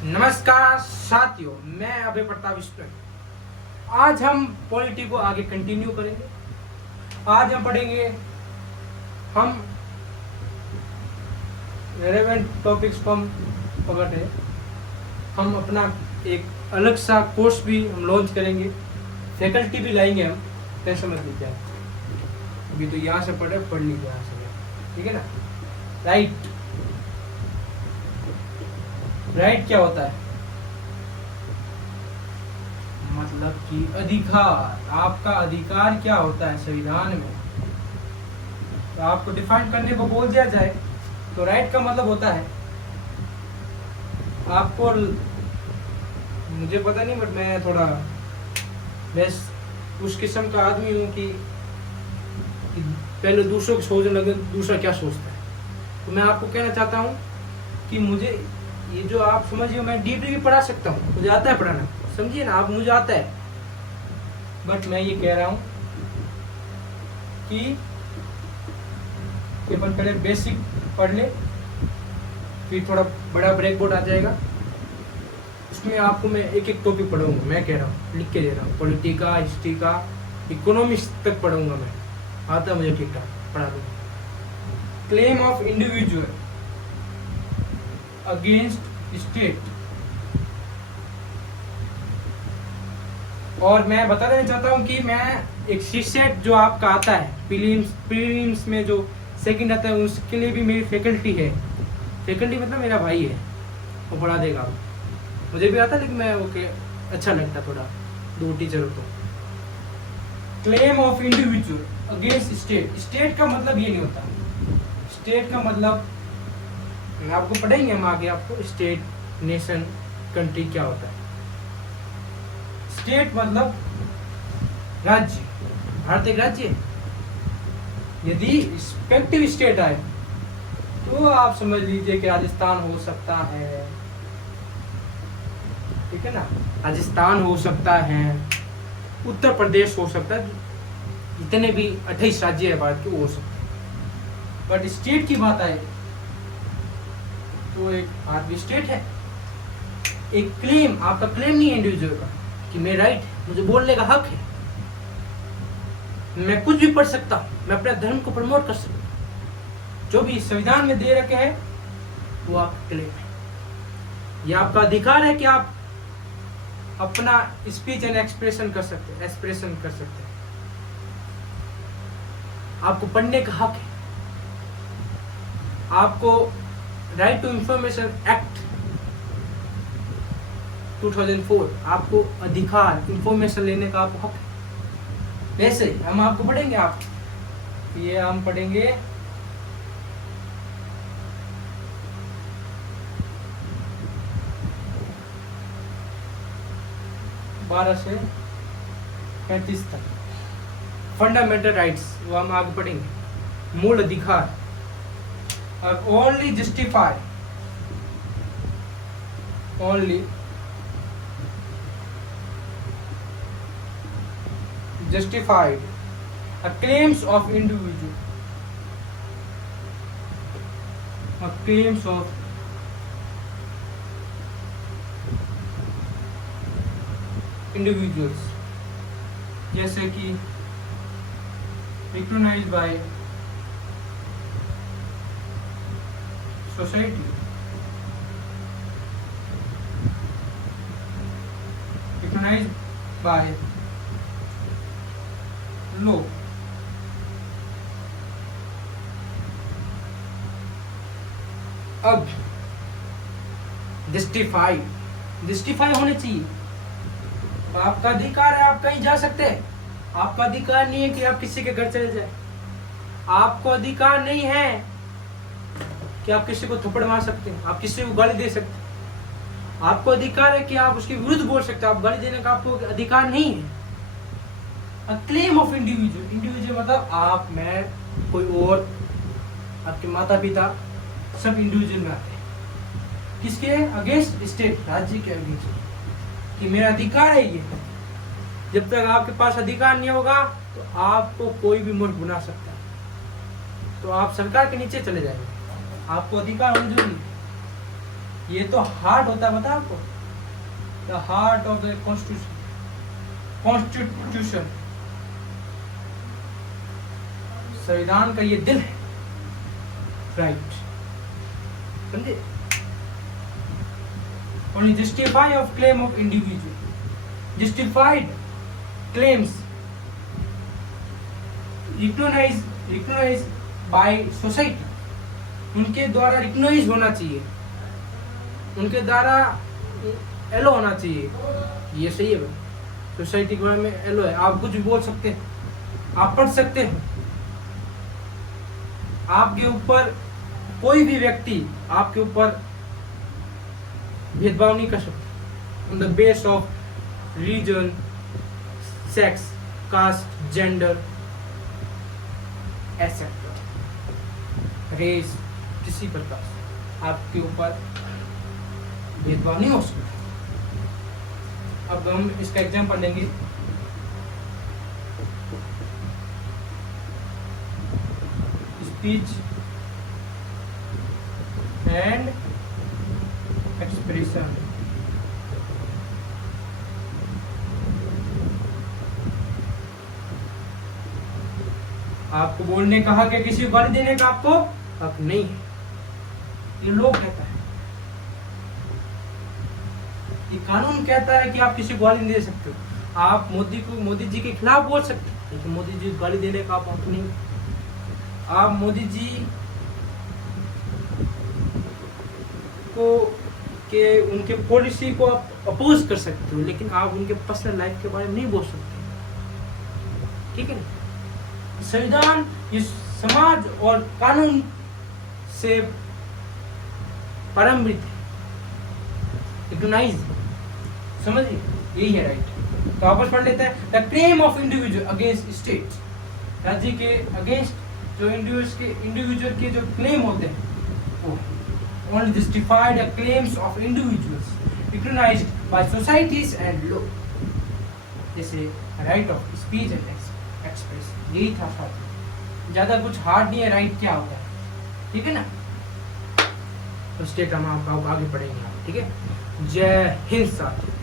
नमस्कार साथियों, मैं अभय प्रताप विष्णु। आज हम पॉलिटी को आगे कंटिन्यू करेंगे। आज हम पढ़ेंगे, हम रेलेवेंट टॉपिक्स को हम पकड़ रहे हैं। हम अपना एक अलग सा कोर्स भी हम लॉन्च करेंगे, फैकल्टी भी लाएंगे हम, टेंशन मत लीजिए। अभी तो यहाँ से पढ़ लीजिए यहाँ से, ठीक है ना। राइट क्या होता है? मतलब कि अधिकार, आपका अधिकार क्या होता है संविधान में, तो आपको डिफाइन करने को बोल दिया जाए तो राइट का मतलब होता है आपको, मुझे पता नहीं बट मैं थोड़ा बस उस किस्म का आदमी हूँ कि पहले दूसरों को सोचने लगे दूसरा क्या सोचता है। तो मैं आपको कहना चाहता हूँ कि मुझे ये जो आप समझिए, मैं डीपली भी पढ़ा सकता हूँ, मुझे आता है पढ़ाना, समझिए ना आप, मुझे आता है। बट मैं ये कह रहा हूँ कि अपन पहले बेसिक पढ़ ले, फिर थोड़ा बड़ा ब्रेक बोर्ड आ जाएगा, उसमें आपको मैं एक एक टॉपिक पढ़ाऊंगा। मैं कह रहा हूँ, लिख के दे रहा हूँ, पॉलिटी का, हिस्ट्री का, इकोनॉमिक्स तक पढ़ाऊंगा मैं, आता मुझे ठीक ठाक पढ़ा दूंगा। Claim of individual against state, और मैं बता देना चाहता हूँ कि मैं एक सीसेट जो आपका आता है प्रीलिम्स में जो सेकंड आता है, उसके लिए भी मेरी फैकल्टी है। फैकल्टी मतलब मेरा भाई है, वो पढ़ा देगा। मुझे भी आता लेकिन मैं ओके अच्छा लगता थोड़ा, दो टीचर हो तो। Claim of individual against state, state का मतलब ये नहीं होता। स्टेट का मतलब आपको पढ़ेंगे हम आगे, आपको स्टेट, नेशन, कंट्री क्या होता है। स्टेट मतलब राज्य, भारत एक राज्य है। यदि रिस्पेक्टिव स्टेट आए तो आप समझ लीजिए कि राजस्थान हो सकता है, ठीक है ना, राजस्थान हो सकता है, उत्तर प्रदेश हो सकता है, जितने भी 28 राज्य है भारत के वो हो सकते हैं। बट स्टेट की बात आए तो एक भारत भी स्टेट है। एक क्लेम, आपका क्लेम नहीं है इंडिविजुअल का कि मेरा राइट है, मुझे बोलने का हक है, मैं कुछ भी पढ़ सकता हूं, मैं अपने धर्म को प्रमोट कर सकता हूं, जो भी संविधान में दे रखे है वो आपका क्लेम है। ये आपका अधिकार है कि आप अपना स्पीच एंड एक्सप्रेशन कर सकते हैं, एक्सप्रेशन कर सकते हैं। आपको पढ़ने का हक है। आपको राइट टू इंफॉर्मेशन एक्ट 2004, आपको अधिकार इंफॉर्मेशन लेने का आपको हक है। वैसे हम आपको पढ़ेंगे, आप ये हम पढ़ेंगे बारह से 35 तक फंडामेंटल राइट्स, वो हम आगे पढ़ेंगे। मूल अधिकार, only justify, only justified claims of individual, claims of individuals, जैसे कि recognized by society, recognized by लो। अब जस्टिफाई होने चाहिए। आपका अधिकार है, आप कहीं जा सकते हैं। आपका अधिकार नहीं है कि आप किसी के घर चले जाए। आपको अधिकार नहीं है कि आप किसी को थप्पड़ मार सकते हैं, आप किसी को गाली दे सकते हैं। आपको अधिकार है कि आप उसके विरुद्ध बोल सकते हैं, आप गाली देने का आपको अधिकार नहीं है। क्लेम ऑफ इंडिविजुअल मतलब आप, मैं, कोई और, आपके माता पिता, सब इंडिविजुअल में आते हैं। किसके अगेंस्ट? स्टेट, राज्य के अगेंस्ट, कि मेरा अधिकार है ये। जब तक आपके पास अधिकार नहीं होगा तो आपको कोई भी मूर्ख बना सकता है, तो आप सरकार के नीचे चले जाएंगे। आपको अधिकार होना जरूरी है। ये तो हार्ट होता है, पता है आपको? The heart of the constitution, constitution, संविधान का ये दिल है, राइट, समझे? Only justify of claim of individual, justified claims recognized by society, उनके द्वारा रिकॉग्नाइज होना चाहिए, उनके द्वारा एलो होना चाहिए। ये सही है भाई, सोसाइटी के बारे में एलो है, आप कुछ भी बोल सकते हैं, आप पढ़ सकते हैं, आपके ऊपर कोई भी व्यक्ति आपके ऊपर भेदभाव नहीं कर सकता on the base of region, sex, caste, gender, etcetera, race, किसी प्रकार से आपके ऊपर भेदभाव नहीं हो सकता। अब हम इसका एग्जाम्पल लेंगे। स्पीच एंड एक्सप्रेशन, आपको बोलने का हक है, किसी को गाली देने का आपको हक नहीं है, ये लोग कहता है, ये कानून कहता है कि आप किसी को गाली नहीं दे सकते हो। आप मोदी जी के खिलाफ बोल सकते हो, लेकिन मोदी जी को गाली देने का आप हक नहीं। आप मोदी जी को के उनके पॉलिसी को आप अपोज कर सकते हो, लेकिन आप उनके पर्सनल लाइफ के बारे में नहीं बोल सकते, ठीक है? संविधान ये समाज और कानून से परमृत है, रिकॉग्नाइज, समझिए, यही है, राइट। तो वापस पढ़ लेते हैं। The claim of individual against state, राज्य के अगेंस्ट जो इंडिविजुअल के जो क्लेम होते हैं वो only justified claims of individuals recognized by societies and law, जैसे right of speech and expression। यही था साथ, ज्यादा कुछ हार्ड नहीं है। राइट क्या होता है, ठीक है ना? तो स्टेट हम आप आगे पढ़ेंगे, ठीक है? जय हिंद साथी।